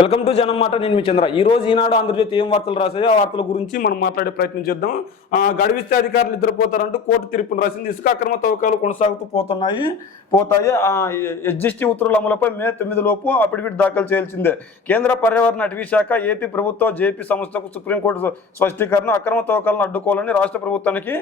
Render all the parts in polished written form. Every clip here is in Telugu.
వెల్కమ్ టు జనం మాట. నేను మీ చంద్ర. ఈ రోజు ఈనాడు ఆంధ్రజ్యోతి ఏం వార్తలు రాసాయో ఆ వార్తల గురించి మనం మాట్లాడే ప్రయత్నం చేద్దాం. గడివిస్తే అధికారులు నిద్రపోతారంటూ కోర్టు తీర్పును రాసింది. ఇసుక అక్రమ తవ్వకాలు కొనసాగుతూ పోతాయి. ఎస్జిఎస్టీ ఉత్తర్వుల అమలుపై మే 9 లోపు అఫిడవిట్ దాఖలు చేయాల్సిందే. కేంద్ర పర్యావరణ అటవీ శాఖ, ఏపీ ప్రభుత్వ జేపీ సంస్థకు సుప్రీంకోర్టు స్పష్టీకరణ. అక్రమ తవ్వకాలను అడ్డుకోవాలని రాష్ట్ర ప్రభుత్వానికి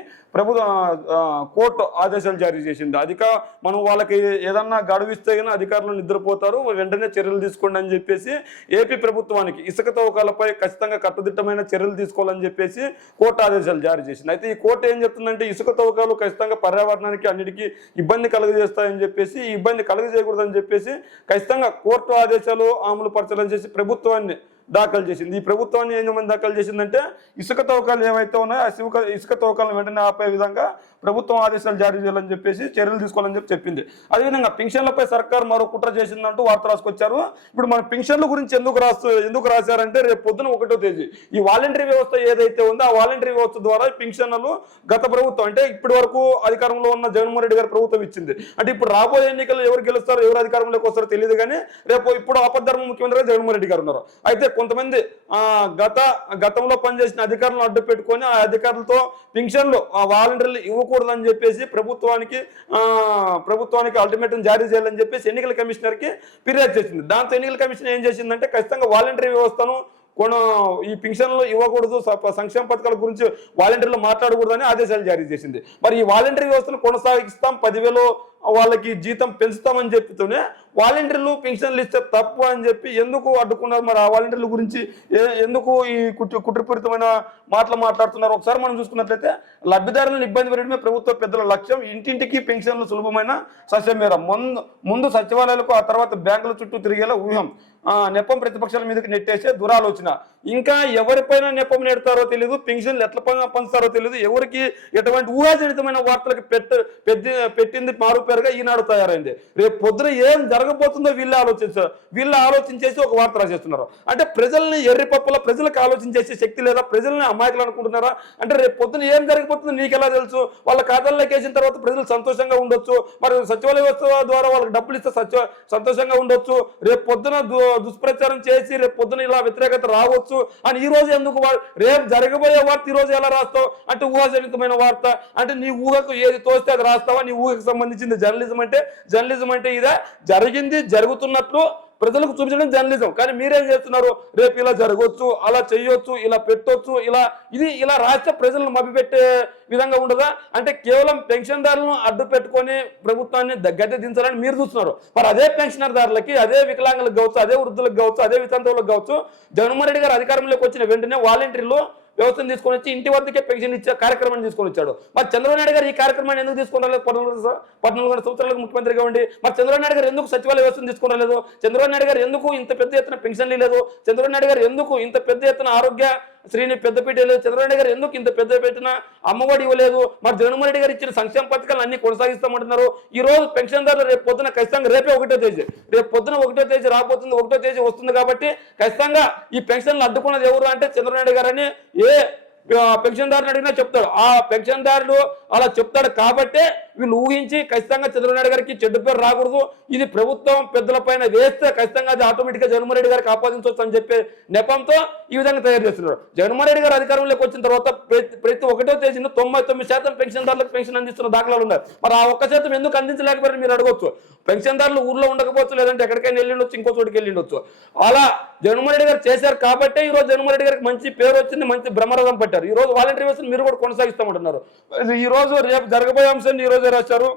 కోర్టు ఆదేశాలు జారీ చేసింది. మనం వాళ్ళకి ఏదన్నా గడువిస్తే కానీ అధికారులు నిద్రపోతారు, వెంటనే చర్యలు తీసుకోండి అని చెప్పేసి ఏపీ ప్రభుత్వానికి ఇసుక తవ్వకాలపై ఖచ్చితంగా కట్టుదిట్టమైన చర్యలు తీసుకోవాలని చెప్పేసి కోర్టు ఆదేశాలు జారీ చేసింది. అయితే ఈ కోర్టు ఏం చెప్తుందంటే ఇసుక తవ్వకాలు ఖచ్చితంగా పర్యావరణానికి అన్నిటికీ ఇబ్బంది కలుగజేస్తాయని చెప్పేసి, ఈ ఇబ్బంది కలుగజేయకూడదని చెప్పేసి ఖచ్చితంగా కోర్టు ఆదేశాలు అమలు పరచాలని చేసి ప్రభుత్వాన్ని దాఖలు చేసింది. ఈ ప్రభుత్వాన్ని ఏమని దాఖలు చేసిందంటే ఇసుక తవ్వకాలు ఏవైతే ఉన్నాయో ఆ ఇసుక తవ్వకాలను వెంటనే ఆపే విధంగా ప్రభుత్వం ఆదేశాలు జారీ చేయాలని చెప్పేసి చర్యలు తీసుకోవాలని చెప్పి చెప్పింది. అదేవిధంగా పింఛన్లపై సర్కార్ మరో కుట్ర చేసిందంటూ వార్త రాసుకొచ్చారు. ఇప్పుడు మన పింఛన్ల గురించి ఎందుకు రాశారంటే రేపు పొద్దున 1వ తేదీ ఈ వాలంటరీ వ్యవస్థ ఏదైతే ఉందో ఆ వాలంటరీ వ్యవస్థ ద్వారా పింఛన్లు గత ప్రభుత్వం అంటే ఇప్పటి వరకు అధికారంలో ఉన్న జగన్మోహన్ రెడ్డి గారి ప్రభుత్వం ఇచ్చింది. అంటే ఇప్పుడు రాబోయే ఎన్నికల్లో ఎవరు గెలుస్తారో ఎవరు అధికారంలోకి వస్తారో తెలియదు, కానీ ఇప్పుడు ఆపద్ధర్మ ముఖ్యమంత్రిగా జగన్మోహన్ రెడ్డి గారు ఉన్నారు. అయితే కొంతమంది గతంలో పనిచేసిన అధికారులను అడ్డు పెట్టుకొని ఆ అధికారులతో పింఛన్లు వాలంటీర్లు ఇవ్వకూడదని చెప్పేసి ప్రభుత్వానికి అల్టిమేటం జారీ చేయాలని చెప్పేసి ఎన్నికల కమిషనర్ కి ఫిర్యాదు చేసింది. దాంతో ఎన్నికల కమిషన్ ఏం చేసిందంటే ఖచ్చితంగా వాలంటరీ వ్యవస్థను ఈ పింఛన్లు ఇవ్వకూడదు, సంక్షేమ పథకాల గురించి వాలంటీర్లు మాట్లాడకూడదని ఆదేశాలు జారీ చేసింది. మరి ఈ వాలంటరీ వ్యవస్థను కొనసాగిస్తాం, 10,000 వాళ్ళకి జీతం పెంచుతామని చెప్తూనే వాలంటీర్లు పింఛన్లు ఇస్తే తప్పు అని చెప్పి ఎందుకు అడ్డుకున్నారు? మరి ఆ వాలంటీర్ల గురించి ఎందుకు ఈ కుట్రపూరితమైన మాటలు మాట్లాడుతున్నారు? ఒకసారి మనం చూసుకున్నట్లయితే లబ్ధిదారులను ఇబ్బంది పెట్టడమే ప్రభుత్వ పెద్దల లక్ష్యం. ఇంటింటికి పింఛన్లు సులభమైన సస్యమేర. ముందు సచివాలయాలకు, ఆ తర్వాత బ్యాంకుల చుట్టూ తిరిగేలా వ్యూహం. నెపం ప్రతిపక్షాల మీదకి నెట్టేసే దురాలోచన. ఇంకా ఎవరిపైన నెపం నెడతారో తెలియదు, పింఛన్లు ఎట్లా పంచుతారో తెలియదు, ఎవరికి ఎటువంటి ఊహాజనితమైన వార్తలకు పెట్టింది మారుపేరుగా ఈనాడు తయారైంది. రేపు పొద్దున ఏం జరగబోతుందో వీళ్ళు ఆలోచించేసి ఒక వార్త రాసేస్తున్నారు. అంటే ప్రజల్ని ఎర్రిపప్పుల ప్రజలకు ఆలోచించేసే శక్తి లేదా? ప్రజల్ని అమాయకులు అనుకుంటున్నారా? అంటే రేపు పొద్దున ఏం జరగబోతుందో నీకెలా తెలుసు? వాళ్ళ ఖాతాల్లోకి వేసిన తర్వాత ప్రజలు సంతోషంగా ఉండొచ్చు, మరి సచివాలయ వ్యవస్థ ద్వారా వాళ్ళకి డబ్బులు ఇస్తే సంతోషంగా ఉండొచ్చు. రేపు పొద్దున దుష్ప్రచారం చేసి రేపు పొద్దున ఇలా వ్యతిరేకత రావచ్చు అని ఈ రోజు ఎందుకు? రేపు జరగబోయే వార్త ఈ రోజు ఎలా రాస్తావు? అంటే ఊహాజనితమైన వార్త. అంటే నీ ఊహకు ఏది తోస్తే అది రాస్తావా? నీ ఊహకు సంబంధించింది జర్నలిజం అంటే ఇదే. జరిగింది జరుగుతున్నట్లు ప్రజలకు చూపించడం జర్నలిజం. కానీ మీరేం చేస్తున్నారు? రేపు ఇలా జరగవచ్చు, అలా చేయొచ్చు, ఇలా పెట్టొచ్చు, ఇలా రాష్ట్ర ప్రజలను మభ్యపెట్టే విధంగా ఉండదా? అంటే కేవలం పెన్షన్దారులను అడ్డు పెట్టుకొని ప్రభుత్వాన్ని గద్దె దించాలని మీరు చూస్తున్నారు. మరి అదే పెన్షనర్దారులకి, అదే వికలాంగులకు కావచ్చు, అదే వృద్ధులకు కావచ్చు, అదే వితంతువులకు కావచ్చు, జగన్మోహన్ రెడ్డి గారు అధికారంలోకి వచ్చిన వెంటనే వాలంటీర్లు వ్యవస్థను తీసుకొని వచ్చి ఇంటి వద్దకే పెన్షన్ ఇచ్చే కార్యక్రమాన్ని తీసుకొని వచ్చాడు. మరి చంద్రబాబు నాయుడు గారు ఈ కార్యక్రమాన్ని ఎందుకు తీసుకుని రాలేదు? 14 సంవత్సరాలకు ముఖ్యమంత్రిగా ఉండి మరి చంద్రబాబు నాయుడు గారు ఎందుకు సచివాలయ వ్యవస్థను తీసుకుని రాలేదు? చంద్రబాబు నాయుడు గారు ఎందుకు ఇంత పెద్ద ఎత్తున పెన్షన్లు లేదు? చంద్రబాబు నాయుడు గారు ఎందుకు ఇంత పెద్ద ఎత్తున ఆరోగ్య శ్రీని పెద్దపీట లేదు? చంద్రబాబు నాయుడు గారు ఎందుకు ఇంత పెద్ద పెట్టిన అమ్మఒడి ఇవ్వలేదు? మరి జగన్మోహన్ రెడ్డి గారు ఇచ్చిన సంక్షేమ పథకాలు అన్ని కొనసాగిస్తామంటున్నారు. ఈ రోజు పెన్షన్దారులు రేపు పొద్దున ఖచ్చితంగా రేపే 1వ తేదీ రాబోతుంది. 1వ తేదీ వస్తుంది కాబట్టి ఖచ్చితంగా ఈ పెన్షన్లు అడ్డుకున్నది ఎవరు అంటే చంద్రబాబు నాయుడు గారు అని పెన్షన్దారుని అడిగినా చెప్తాడు. ఆ పెన్షన్దారుడు అలా చెప్తాడు కాబట్టే వీళ్ళు ఊహించి ఖచ్చితంగా చంద్రబాబు నాయుడు గారికి చెడ్డ పేరు రాకూడదు, ఇది ప్రభుత్వం పెద్దల పైన వేస్తే ఖచ్చితంగా అది ఆటోమేటిక్గా జగన్మోహన్ రెడ్డి గారికి ఆపాదించవచ్చు అని చెప్పే నెపంతో ఈ విధంగా తయారు చేస్తున్నారు. జగన్మోహన్ రెడ్డి గారు అధికారంలోకి వచ్చిన తర్వాత ప్రతి 1వ తేదీన 99% పెన్షన్దారులకు పెన్షన్ అందిస్తున్న దాఖలాలు ఉన్నాయి. మరి ఆ 1% ఎందుకు అందించలేకపోయారని మీరు అడగవచ్చు. పెన్షన్దారులు ఊర్లో ఉండకపోవచ్చు, లేదంటే ఎక్కడికైనా వెళ్ళిండొచ్చు, ఇంకో చోటుకి వెళ్ళిండొచ్చు. అలా జగన్మోహన్ రెడ్డి గారు చేశారు కాబట్టే ఈ రోజు జగన్మోహన్ రెడ్డి గారికి మంచి పేరు వచ్చింది, మంచి బ్రహ్మరథం పట్టారు. ఈ రోజు వాలంటీర్ వ్యవస్థను మీరు కూడా కొనసాగిస్తామంటున్నారు. ఈ రోజు రేపు జరగబోయే అంశాన్ని ఈ రోజే రాశారు.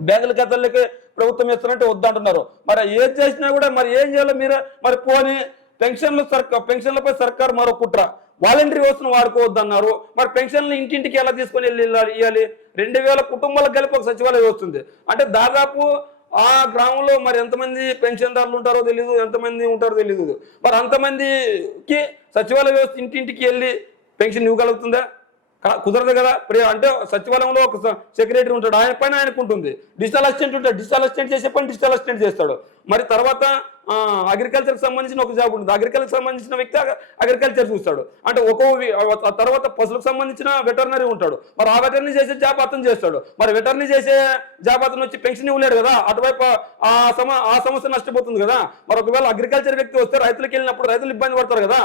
బ్యాంకుల ఖాతాలకి ప్రభుత్వం ఇస్తున్నట్టు వద్దంటున్నారు. మరి ఏది చేసినా కూడా మరి ఏం చేయాలో మీరు మరి పోని పెన్షన్లపై సర్కార్ మరో కుట్ర. వాలంటీర్ వ్యవస్థను వాడుకోవద్దన్నారు. మరి పెన్షన్లు ఇంటింటికి ఎలా తీసుకొని ఇవ్వాలి? 2,000 కుటుంబాలకు కలిపి ఒక సచివాలయం వ్యవస్థ ఉంది. అంటే దాదాపు ఆ గ్రామంలో మరి ఎంతమంది పెన్షన్దారులు ఉంటారో తెలియదు, ఎంతమంది ఉంటారో తెలియదు. మరి అంతమందికి సచివాలయ వ్యవస్థ ఇంటింటికి వెళ్ళి పెన్షన్ ఇవ్వగలుగుతుందా? కుదరదు కదా. అంటే సచివాలయంలో ఒక సెక్రటరీ ఉంటాడు, ఆయన పైన ఆయనకు ఉంటుంది. డిజిటల్ అసిస్టెంట్ ఉంటాడు, డిజిటల్ అసిస్టెంట్ చేసే పని డిజిటల్ అసిస్టెంట్ చేస్తాడు. మరి తర్వాత అగ్రికల్చర్కి సంబంధించిన ఒక జాబ్ ఉంటుంది. అగ్రికల్చర్కి సంబంధించిన వ్యక్తి అగ్రికల్చర్ చూస్తాడు. అంటే తర్వాత పశువులకు సంబంధించిన వెటర్నరీ ఉంటాడు. మరి ఆ వెటర్నరీ చేసే జాబ్ అతను చేస్తాడు. మరి వెటర్నరీ చేసే జాబ్ అతను వచ్చి పెన్షన్ ఇవ్వలేడు కదా, అటువైపు ఆ సమస్య నష్టపోతుంది కదా. మరి ఒకవేళ అగ్రికల్చర్ వ్యక్తి వస్తే రైతులకు వెళ్ళినప్పుడు రైతులు ఇబ్బంది పడతారు కదా,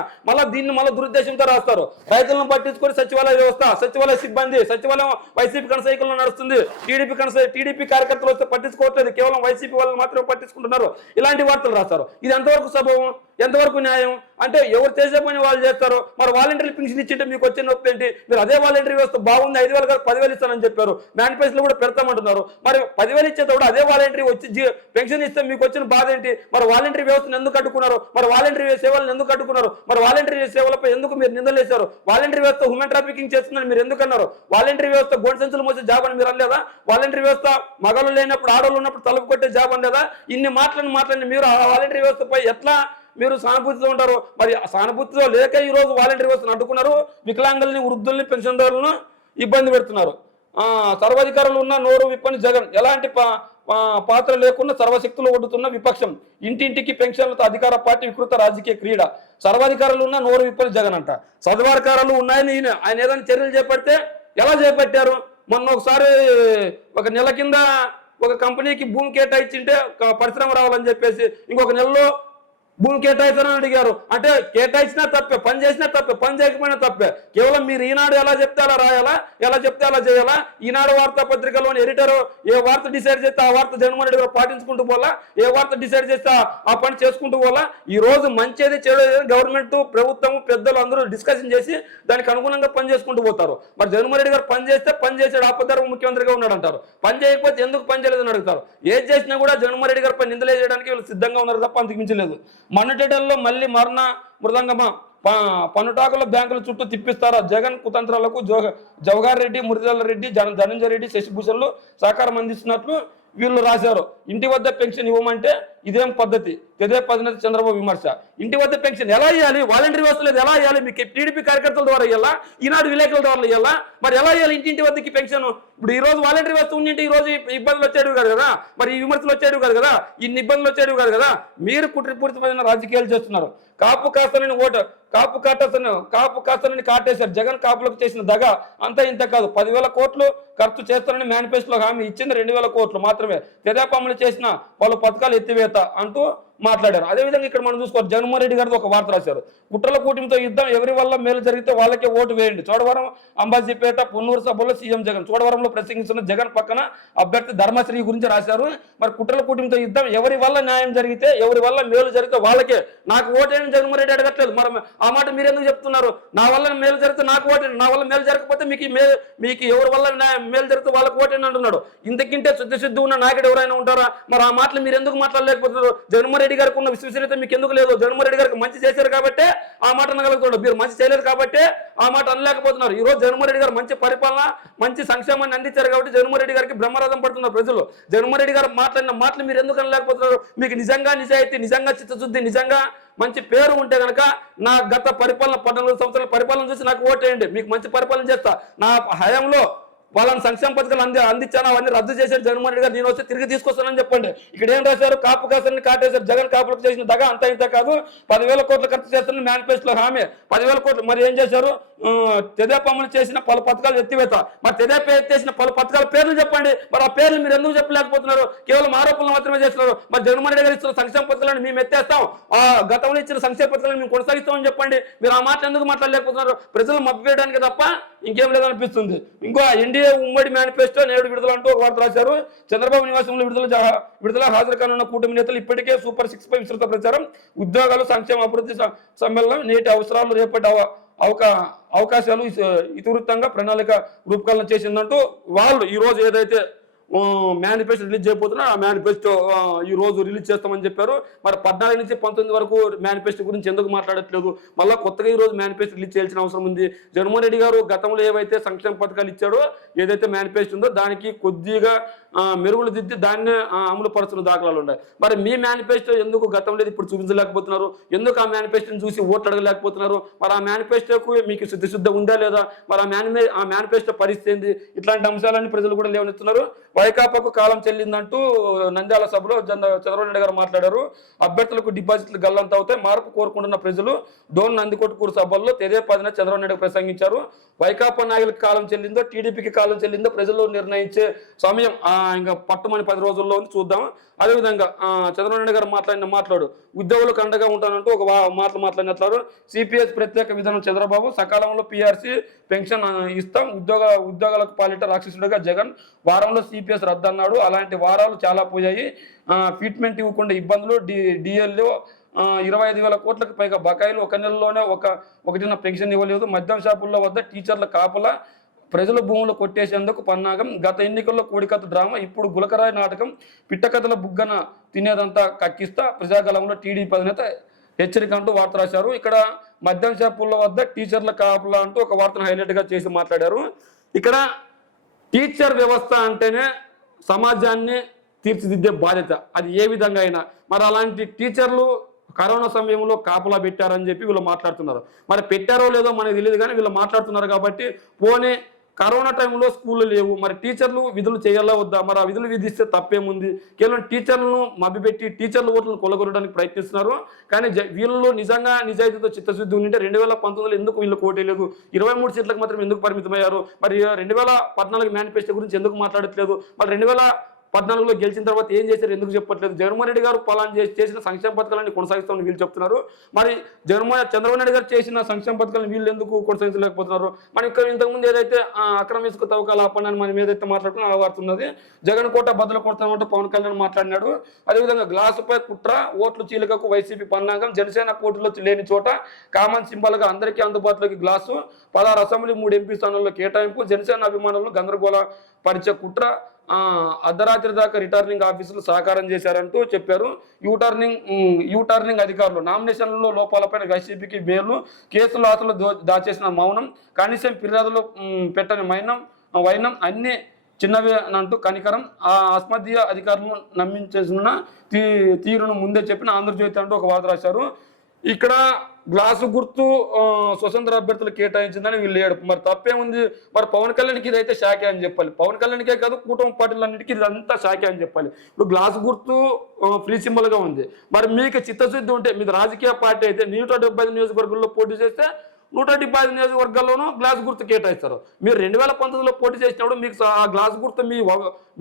దీన్ని మళ్ళీ దురుద్దేశంతో రాస్తారు. రైతులను పట్టించుకొని సచివాలయ వ్యవస్థ, సచివాలయ సిబ్బంది, సచివాలయం వైసీపీ కనసైకుల్లో నడుస్తుంది. టీడీపీ కార్యకర్తలు వస్తే పట్టించుకోవట్లేదు, కేవలం వైసీపీ వాళ్ళని మాత్రమే పట్టించుకుంటున్నారు. ఇలాంటి వార్తలు రాస్తారు. ఇది ఎంతవరకు సబబం, ఎంతవరకు న్యాయం? అంటే ఎవరు చేసే పని వాళ్ళు చేస్తారు. మరి వాలంటీర్ పెన్షన్ ఇచ్చింటే మీకు వచ్చే నొప్పి ఏంటి? మీరు అదే వాలంటీర్ వ్యవస్థ బాగుంది, 5,000 కాదు 10,000 ఇస్తానని చెప్పారు. మేనిఫెస్టోలో కూడా పెడతామంటున్నారు. మరి 10,000 ఇచ్చేటప్పుడు అదే వాలంటీర్ వచ్చి పెన్షన్ ఇస్తే మీకు వచ్చిన బాధ ఏంటి? మరి వాలంటీర్ వ్యవస్థను ఎందుకు అడ్డుకున్నారు? మరి వాలంటీర్ సేవలను ఎందుకు అడ్డుకున్నారు? మరి వాలంటీర్ సేవలపై ఎందుకు మీరు నిందలేశారు? వాలంటీర్ వ్యవస్థ హ్యూమన్ ట్రాఫికింగ్ చేస్తుందని మీరు ఎందుకు అన్నారు? వాలంటీర్ వ్యవస్థ గోల్డ్ సంచులు మోసే జాబ్ అని మీరు అనలేదా? వాలంటీర్ వ్యవస్థ మగవాళ్ళు లేనప్పుడు ఆడవాళ్ళు ఉన్నప్పుడు తలుపు కొట్టే జాబ్ అనలేదా? ఇన్ని మాట్లాడి మీరు ఆ వాలంటీర్ వ్యవస్థపై ఎట్లా మీరు సానుభూతితో ఉంటారు? మరి సానుభూతితో లేక ఈ రోజు వాలంటీర్ వ్యవస్థను అడ్డుకున్నారు. వికలాంగుల్ని, వృద్ధుల్ని, పెన్షన్దారులను ఇబ్బంది పెడుతున్నారు. సర్వాధికారులు ఉన్న నోరు విప్పని జగన్, ఎలాంటి పాత్ర లేకుండా సర్వశక్తులు ఒడ్డుతున్న విపక్షం, ఇంటింటికి పెన్షన్లతో అధికార పార్టీ వికృత రాజకీయ క్రీడ. సర్వాధికారులు ఉన్న నోరు విప్పని జగన్ అంట. సర్వాధికారాలు ఉన్నాయని ఆయన ఏదైనా చర్యలు చేపడితే ఎలా చేపట్టారు? మొన్న ఒకసారి ఒక నెల కింద ఒక కంపెనీకి భూమి కేటాయించింటే పరిశ్రమ రావాలని చెప్పేసి ఇంకొక నెలలో భూమి కేటాయిస్తారని అడిగారు. అంటే కేటాయించినా తప్పే, పని చేసినా తప్పే, పని చేయకపోయినా తప్పే. కేవలం మీరు ఈనాడు ఎలా చెప్తే అలా రాయాలా, ఎలా చెప్తే అలా చేయాలా? ఈనాడు వార్తాపత్రికలోని ఎడిటర్ ఏ వార్త డిసైడ్ చేస్తే ఆ వార్త జగన్మోహన్ రెడ్డి గారు పాటించుకుంటూ పోలా, ఏ వార్త డిసైడ్ చేస్తే ఆ పని చేసుకుంటూ పోలా. ఈ రోజు మంచిది చెడు గవర్నమెంట్, ప్రభుత్వం, పెద్దలు అందరూ డిస్కషన్ చేసి దానికి అనుగుణంగా పని చేసుకుంటూ పోతారు. మరి జగన్మోహన్ రెడ్డి గారు పని చేస్తే పని చేసాడు, ఆపద్ధర్మ ముఖ్యమంత్రిగా ఉన్నాడు అంటారు. పని చేయకపోతే ఎందుకు పని చేయలేదని అడుగుతారు. ఏది చేసినా కూడా జగన్మోహన్ రెడ్డి గారు పని నిందలే చేయడానికి వీళ్ళు సిద్ధంగా ఉన్నారు తప్ప అంతకు మించలేదు. మన్నటెడల్లో మళ్ళీ మృదంగమా, పన్నుటాకుల బ్యాంకుల చుట్టూ తిప్పిస్తారా? జగన్ కుతంత్రాలకు జవహర్ రెడ్డి, మురళీధర్ రెడ్డి, ధనంజయ రెడ్డి, శశిభూషణ్లు సహకారం అందిస్తున్నట్లు వీళ్ళు రాశారు. ఇంటి వద్ద పెన్షన్ ఇవ్వమంటే ఇదేం పద్ధతి? తెదే పదినతి చంద్రబాబు విమర్శ. ఇంటి వద్ద పెన్షన్ ఎలా ఇవ్వాలి? వాలంటీర్ వ్యవస్థ లేదు, ఎలా ఇవ్వాలి? మీకు టీడీపీ కార్యకర్తల ద్వారా ఇవ్వాలా, ఈనాడు విలేకరుల ద్వారా ఇవ్వాలా? మరి ఎలా ఇవ్వాలి ఇంటి వద్దకి పెన్షన్? ఇప్పుడు ఈ రోజు వాలంటీర్ వ్యవస్థ ఉండింటే ఈ రోజు ఇబ్బందులు వచ్చేవి కాదు కదా, మరి ఈ విమర్శలు వచ్చేవి కాదు కదా, ఇన్ని ఇబ్బందులు వచ్చేవి కాదు కదా. మీరు కుట్రపూరితమైన రాజకీయాలు చేస్తున్నారు. కాపు కాస్తానని కాటేశారు. జగన్ కాపులకు చేసిన దగ అంతా ఇంత కాదు. 10,000 కోట్లు ఖర్చు చేస్తారని మేనిఫెస్టోలో హామీ ఇచ్చింది 2,000 కోట్లు మాత్రమే. తెదేపా అమలు చేసిన పలు పథకాలు ఎత్తివేత అంటూ మాట్లాడారు. అదేవిధంగా ఇక్కడ మనం చూసుకోవాలి, జగన్మోహన్ రెడ్డి గారితో ఒక వార్త రాశారు. కుట్రల కూటమితో యుద్ధం, ఎవరి వల్ల మేలు జరిగితే వాళ్ళకే ఓటు వేయండి. చోడవరం, అంబాజీపేట, పొన్నూరు సభలో సీఎం జగన్. చోడవరంలో ప్రసంగిస్తున్న జగన్ పక్కన అభ్యర్థి ధర్మశ్రీ గురించి రాశారు. మరి కుట్రల కూటమితో యుద్ధం, ఎవరి వల్ల న్యాయం జరిగితే, ఎవరి వల్ల మేలు జరిగితే వాళ్ళకే నాకు ఓటేయని జగన్మోహన్ రెడ్డి అడగట్లేదు. మరి ఆ మాట మీరెందుకు చెప్తున్నారు? నా వల్ల మేలు జరిగితే నాకు ఓటేయండి, నా వల్ల మేలు జరగకపోతే మీకు ఎవరి వల్ల మేలు జరిగితే వాళ్ళకి ఓటేయండి అంటున్నాడు. ఇంతకింటే శుద్ధి ఉన్న నాయకుడు ఎవరైనా ఉంటారా? మరి ఆ మాటలు మీరు ఎందుకు మాట్లాడలేకపోతున్నారు? జగన్మోహన్ రెడ్డి గారికి ఉన్న విశ్వసనీయత మీకు ఎందుకు లేదు? జగన్మోహన్ రెడ్డి గారికి మంచి చేశారు కాబట్టి ఆ మాట అనగలుగుతాడు. మీరు మంచి చేయలేరు కాబట్టి ఆ మాట అనలేకపోతున్నారు. ఈ రోజు జగన్మోహన్ రెడ్డి గారు మంచి పరిపాలన, మంచి సంక్షేమాన్ని అందించారు కాబట్టి జగన్మోహన్ రెడ్డి గారికి బ్రహ్మరథం పడుతున్నారు ప్రజలు. జగన్మోహన్ రెడ్డి గారు మాట్లాడిన మాటలు మీరు ఎందుకు అనలేకపోతున్నారు? మీకు నిజంగా నిజాయితీ, నిజంగా చిత్తశుద్ధి, నిజంగా మంచి పేరు ఉంటే కనుక నా గత పరిపాలన 14 సంవత్సరాల పరిపాలన చూసి నాకు ఓటేయండి. మీకు మంచి పరిపాలన చేస్తా. నా హయాంలో వాళ్ళని సంక్షేమ పథకాలు అందించాను, అవన్నీ రద్దు చేశారు జగన్మోహన్ రెడ్డి గారు, నేను వస్తే తిరిగి తీసుకొస్తానని చెప్పండి. ఇక్కడ ఏం రాశారు? కాపు కాసాన్ని కాటేశారు. జగన్ కాపులకు చేసిన దగ అంతా ఇంత కాదు, 10,000 కోట్లు ఖర్చు చేస్తున్న మేనిఫెస్టోలో హామీ 10,000 కోట్లు. మరి ఏం చేశారు? తెదేపా అమలు చేసిన పలు పథకాలు ఎత్తివేత. మరి తెదేపా ఎత్తేసిన పలు పథకాల పేర్లు చెప్పండి. మరి ఆ పేర్లు మీరు ఎందుకు చెప్పలేకపోతున్నారు? కేవలం ఆరోపణలు మాత్రమే చేస్తున్నారు. మరి జగన్మోహన్ రెడ్డి గారు ఇచ్చిన సంక్షేమ పథకాలను మేము ఎత్తేస్తాం, ఆ గతంలో ఇచ్చిన సంక్షేమ పథకాలను మేము కొనసాగిస్తామని చెప్పండి. మీరు ఆ మాటలు ఎందుకు మాట్లాడలేకపోతున్నారు? ప్రజలు మభ్యవేయడానికి తప్ప ఇంకేం లేదనిపిస్తుంది. ఇంకో ఎన్డీఏ ఉమ్మడి మేనిఫెస్టో నేడు విడుదల అంటూ ఒక వార్త రాశారు. చంద్రబాబు నివాసంలో విడుదల హాజరు కానున్న కూటమి నేతలు ఇప్పటికే సూపర్ 6 పై విస్తృత ప్రచారం. ఉద్యోగాలు, సంక్షేమ అభివృద్ధి సమ్మేళనం, నేటి అవసరాలు, రేపటి అవకాశాలు ఇతివృత్తంగా ప్రణాళిక రూపకల్పన చేసిందంటూ వాళ్ళు ఈ రోజు ఏదైతే మేనిఫెస్టో రిలీజ్ చేయబోతున్నా ఆ మేనిఫెస్టో ఈ రోజు రిలీజ్ చేస్తామని చెప్పారు. మరి 14 నుంచి 19 వరకు మేనిఫెస్టో గురించి ఎందుకు మాట్లాడట్లేదు? మళ్ళీ కొత్తగా ఈ రోజు మేనిఫెస్టో రిలీజ్ చేయాల్సిన అవసరం ఉంది. జగన్మోహన్ రెడ్డి గారు గతంలో ఏవైతే సంక్షేమ పథకాలు ఇచ్చాడో, ఏదైతే మేనిఫెస్టో ఉందో దానికి కొద్దిగా మెరుగులు దిద్ది దాన్నే అమలు పరుస్తున్న దాఖలాలు ఉన్నాయి. మరి మీ మేనిఫెస్టో ఎందుకు గతంలో ఇప్పుడు చూపించలేకపోతున్నారు? ఎందుకు ఆ మేనిఫెస్టోని చూసి ఓట్లు అడగలేకపోతున్నారు? మరి ఆ మేనిఫెస్టోకు మీకు శుద్ధ ఉందా లేదా? మరి ఆ మేనిఫెస్టో పరిస్థితి ఏంది? ఇట్లాంటి అంశాలన్నీ ప్రజలు కూడా లేవనెత్తున్నారు. వైకాపాకు కాలం చెల్లిందంటూ నంద్యాల సభలో చంద్రబాబు నాయుడు గారు మాట్లాడారు. అభ్యర్థులకు డిపాజిట్లు గల్లంత అవుతాయి, మార్పు కోరుకుంటున్న ప్రజలు డోన్ నందికొట్కూరు సభల్లో తెదే పదిన చంద్రబాబు నాయుడు ప్రసంగించారు. వైకాపా నాయకులకు కాలం చెల్లిందో టీడీపీకి కాలం చెల్లిందో ప్రజలు నిర్ణయించే సమయం ఇంకా పట్టుమని 10 రోజుల్లో ఉంది, చూద్దాం. అదేవిధంగా చంద్రబాబు నాయుడు గారు మాట్లాడు ఉద్యోగులకు అండగా ఉంటానంటూ ఒక మాట్లాడినట్లు. సిపిఎస్ ప్రత్యేక విధానం చంద్రబాబు, సకాలంలో పిఆర్సీ పెన్షన్ ఇస్తాం, ఉద్యోగాలకు పాలిట రాక్షసుడిగా జగన్, వారంలో సిపిఎస్ రద్దు అన్నాడు. అలాంటి వారాలు చాలా పోయాయి. ఫిట్మెంట్ ఇవ్వకుండా ఇబ్బందులు, డిఎల్ఓ 25,000 కోట్లకు పైగా బకాయిలు, ఒక నెలలోనే ఒకటిన్న పెన్షన్ ఇవ్వలేదు, మద్యం షాపుల్లో వద్ద టీచర్ల కాపలా, ప్రజల భూములు కొట్టేసేందుకు పన్నాగం, గత ఎన్నికల్లో కోడికత్త డ్రామా, ఇప్పుడు గులకరాయి నాటకం, పిట్టకథల బుగ్గన తినేదంతా కక్కిస్తా, ప్రజాగలంలో టీడీపీ అధినేత హెచ్చరిక అంటూ వార్త రాశారు. ఇక్కడ మద్యం షాపుల వద్ద టీచర్ల కాపలా అంటూ ఒక వార్తను హైలైట్గా చేసి మాట్లాడారు. ఇక్కడ టీచర్ వ్యవస్థ అంటేనే సమాజాన్ని తీర్చిదిద్దే బాధ్యత, అది ఏ విధంగా అయినా. మరి అలాంటి టీచర్లు కరోనా సమయంలో కాపలా పెట్టారని చెప్పి వీళ్ళు మాట్లాడుతున్నారు. మరి పెట్టారో లేదో మనకు తెలియదు, కానీ వీళ్ళు మాట్లాడుతున్నారు కాబట్టి పోనీ కరోనా టైంలో స్కూళ్ళు లేవు, మరి టీచర్లు విధులు చేయాలా వద్దా? మరి ఆ విధులు విధిస్తే తప్పేముంది? కేవలం టీచర్లను మభ్యపెట్టి టీచర్ల ఓట్లను కొలగొట్టడానికి ప్రయత్నిస్తున్నారు. కానీ వీళ్ళు నిజంగా నిజాయితీతో చిత్తశుద్ధి ఉంటే 2019లో ఎందుకు వీళ్ళు కోటేయలేదు? 23 సీట్లకు మాత్రం ఎందుకు పరిమితమయ్యారు? మరి 2014 మేనిఫెస్టో గురించి ఎందుకు మాట్లాడట్లేదు? మరి 2014లో గెలిచిన తర్వాత ఏం చేశారు ఎందుకు చెప్పట్లేదు? జగన్మోహన్ రెడ్డి గారు పలానా చేసిన సంక్షేమ పథకాలన్నీ కొనసాగిస్తామని వీళ్ళు చెప్తున్నారు. మరి చంద్రబాబు నాయుడు గారు చేసిన సంక్షేమ పథకాలను వీళ్ళు ఎందుకు కొనసాగించలేకపోతున్నారు? మరి ఇంతకుముందు ఏదైతే అక్రమ ఇసుక తవ్వకాలు ఆపండి మనం ఏదైతే మాట్లాడుకున్నా ఆవాడుతున్నది, జగన్ కోట బద్దలు కొడతామంటూ పవన్ కళ్యాణ్ మాట్లాడినాడు. అదేవిధంగా గ్లాసుపై కుట్ర, ఓట్లు చీలికకు వైసీపీ పన్నాగం, జనసేన పోటీలో లేని చోట కామన్ సింబల్గా అందరికీ అందుబాటులోకి గ్లాసు, 16 అసెంబ్లీ 3 ఎంపీ స్థానాల్లో కేటాయింపు, జనసేన అభిమానులను గందరగోళ పరిచే కుట్ర, అర్ధరాత్రి దాకా రిటర్నింగ్ ఆఫీసులు సహకారం చేశారంటూ చెప్పారు. యూటర్నింగ్ అధికారులు నామినేషన్లలో లోపాలపైన వైసీపీకి మేలు, కేసులు ఆశలు దాచేసిన మౌనం, కనీసం ఫిర్యాదులు పెట్టని వైనం అన్ని చిన్నవే అంటూ కనికరం, అస్మదీయ అధికారులను నమ్మించేసిన తీరును ముందే చెప్పిన ఆంధ్రజ్యోతి అంటూ ఒక వార్త రాశారు. ఇక్కడ గ్లాసు గుర్తు స్వతంత్ర అభ్యర్థులు కేటాయించిందని వీళ్ళు ఏడుపు. మరి తప్పేముంది? మరి పవన్ కళ్యాణ్కి ఇదైతే షాకే అని చెప్పాలి. పవన్ కళ్యాణ్కే కాదు, కూటమి పార్టీలన్నిటికీ ఇదంతా షాకే అని చెప్పాలి. ఇప్పుడు గ్లాసు గుర్తు ఫ్రీ సింబల్గా ఉంది. మరి మీకు చిత్తశుద్ధి ఉంటే, మీది రాజకీయ పార్టీ అయితే 175 నియోజకవర్గాల్లో పోటీ చేస్తే 175 నియోజకవర్గాల్లోనూ గ్లాస్ గుర్తు కేటాయిస్తారు. మీరు 2019లో పోటీ చేసినప్పుడు మీకు ఆ గ్లాస్ గుర్తు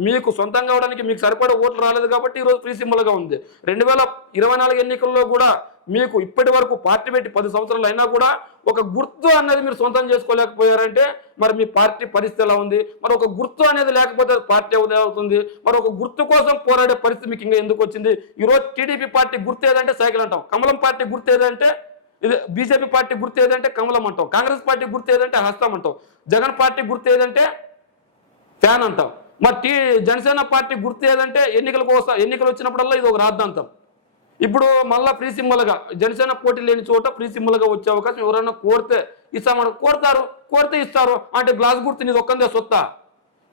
మీకు సొంతం కావడానికి మీకు సరిపడే ఓట్లు రాలేదు కాబట్టి ఈరోజు ఫ్రీ సింబల్గా ఉంది. 2024 ఎన్నికల్లో కూడా మీకు ఇప్పటి వరకు పార్టీ పెట్టి 10 సంవత్సరాలు అయినా కూడా ఒక గుర్తు అనేది మీరు సొంతం చేసుకోలేకపోయారంటే మరి మీ పార్టీ పరిస్థితి ఎలా ఉంది? మరి ఒక గుర్తు అనేది లేకపోతే పార్టీ అవుతుంది. మరి ఒక గుర్తు కోసం పోరాడే పరిస్థితి మీకు ఇంకా ఎందుకు వచ్చింది? ఈరోజు టీడీపీ పార్టీ గుర్తు ఏదంటే సైకిల్ అంటాం, కమలం పార్టీ గుర్తు ఏదంటే ఇది, బీజేపీ పార్టీ గుర్తు ఏదంటే కమలం అంటాం, కాంగ్రెస్ పార్టీ గుర్తు ఏదంటే హస్తం అంటాం, జగన్ పార్టీ గుర్తు ఏదంటే ఫ్యాన్ అంటాం. మరి జనసేన పార్టీ గుర్తు ఏదంటే ఎన్నికలు వచ్చినప్పుడల్లా ఇది ఒక రాద్ధాంతం. ఇప్పుడు మళ్ళీ ఫ్రీ సింబల్గా జనసేన పోటీ లేని చోట ఫ్రీ సింబల్గా వచ్చే అవకాశం ఎవరైనా కోరితే ఇస్తామని కోరితే ఇస్తారు. అంటే గ్లాస్ గుర్తు నీది ఒక్కందే సొత్తా?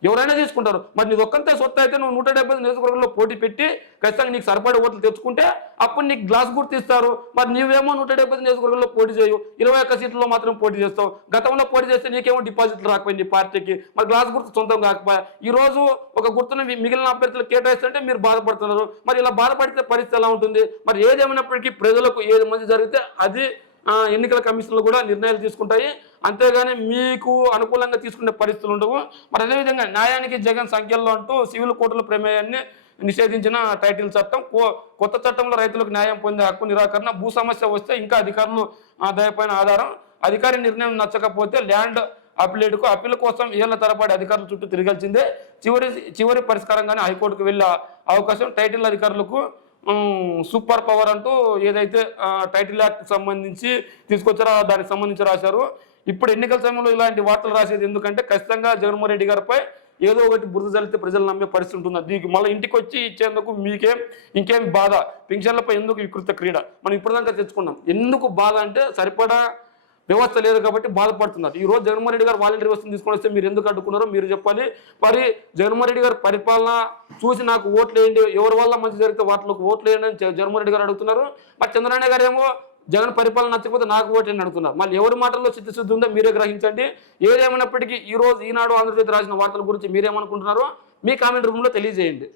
ఎవరైనా తీసుకుంటారు. మరి నీది ఒక్కంతే సొత్తు అయితే నువ్వు 175 నియోజకవర్గంలో పోటీ పెట్టి ఖచ్చితంగా నీకు సరిపడే ఓట్లు తెచ్చుకుంటే అప్పుడు నీకు గ్లాస్ గుర్తు ఇస్తారు. మరి నీవేమో 175 నియోజకవర్గంలో పోటీ చేయు, 21 సీట్లలో మాత్రం పోటీ చేస్తావు. గతంలో పోటీ చేస్తే నీకేమో డిపాజిట్లు రాకపోయింది పార్టీకి, మరి గ్లాస్ గుర్తు సొంతం కాకపోయా. ఈ రోజు ఒక గుర్తును మిగిలిన అభ్యర్థులు కేటాయిస్తుంటే మీరు బాధపడుతున్నారు. మరి ఇలా బాధపడితే పరిస్థితి ఎలా ఉంటుంది? మరి ఏదేమైనప్పటికీ ప్రజలకు ఏది మంచి జరిగితే అది ఎన్నికల కమిషన్లు కూడా నిర్ణయాలు తీసుకుంటాయి. అంతేగాని మీకు అనుకూలంగా తీసుకునే పరిస్థితులు ఉండవు. మరి అదేవిధంగా న్యాయానికి జగన్ సంఖ్యల్లో అంటూ సివిల్ కోర్టుల ప్రమేయాన్ని నిషేధించిన టైటిల్ చట్టం, కొత్త చట్టంలో రైతులకు న్యాయం పొందే హక్కు నిరాకరణ, భూ సమస్య వస్తే ఇంకా అధికారులు దయపైన ఆధారం, అధికారి నిర్ణయం నచ్చకపోతే ల్యాండ్ అప్పీలేటుకు అప్పీల్ కోసం ఏళ్ల తరబడి అధికారుల చుట్టూ తిరగాల్సిందే, చివరి పరిష్కారంగానే హైకోర్టుకు వెళ్ళే అవకాశం, టైటిల్ అధికారులకు సూపర్ పవర్ అంటూ ఏదైతే టైటిల్ యాక్ట్ సంబంధించి తీసుకొచ్చారో దానికి సంబంధించి రాశారు. ఇప్పుడు ఎన్నికల సమయంలో ఇలాంటి వార్తలు రాసేది ఎందుకంటే ఖచ్చితంగా జగన్మోహన్ రెడ్డి గారిపై ఏదో ఒకటి బురద జల్లితే ప్రజలు నమ్మే పరిస్థితి ఉంటుంది. దీనికి మళ్ళీ ఇంటికి వచ్చి ఇచ్చేందుకు ఇంకేం బాధ? పెన్షన్లపై ఎందుకు వికృత క్రీడ? మనం ఇప్పటిదాకా తెచ్చుకున్నాం. ఎందుకు బాధ అంటే సరిపడా వ్యవస్థ లేదు కాబట్టి బాధపడుతున్నారు. ఈ రోజు జగన్మోహన్ రెడ్డి గారు వాలంటీర్ వ్యవస్థను తీసుకొని వస్తే మీరు ఎందుకు అడ్డుకున్నారో మీరు చెప్పాలి. మరి జగన్మోహన్ రెడ్డి గారు పరిపాలన చూసి నాకు ఓట్లు వేయండి, ఎవరి వల్ల మంచి జరిగితే వాటిలోకి ఓట్లు వేయండి అని జగన్మోహన్ రెడ్డి గారు అడుగుతున్నారు. మరి చంద్రబాబు గారు ఏమో జగన్ పరిపాలన నచ్చకపోతే నాకు ఓటు అని అడుగుతున్నారు. మళ్ళీ ఎవరి మాటల్లో చిత్తశుద్ధి ఉందో మీరే గ్రహించండి. ఏదేమైనప్పటికీ ఈ రోజు ఈనాడు ఆంధ్రజ్యోతి రాసిన వార్తల గురించి మీరేమనుకుంటున్నారో మీ కామెంట్ రూమ్లో తెలియజేయండి.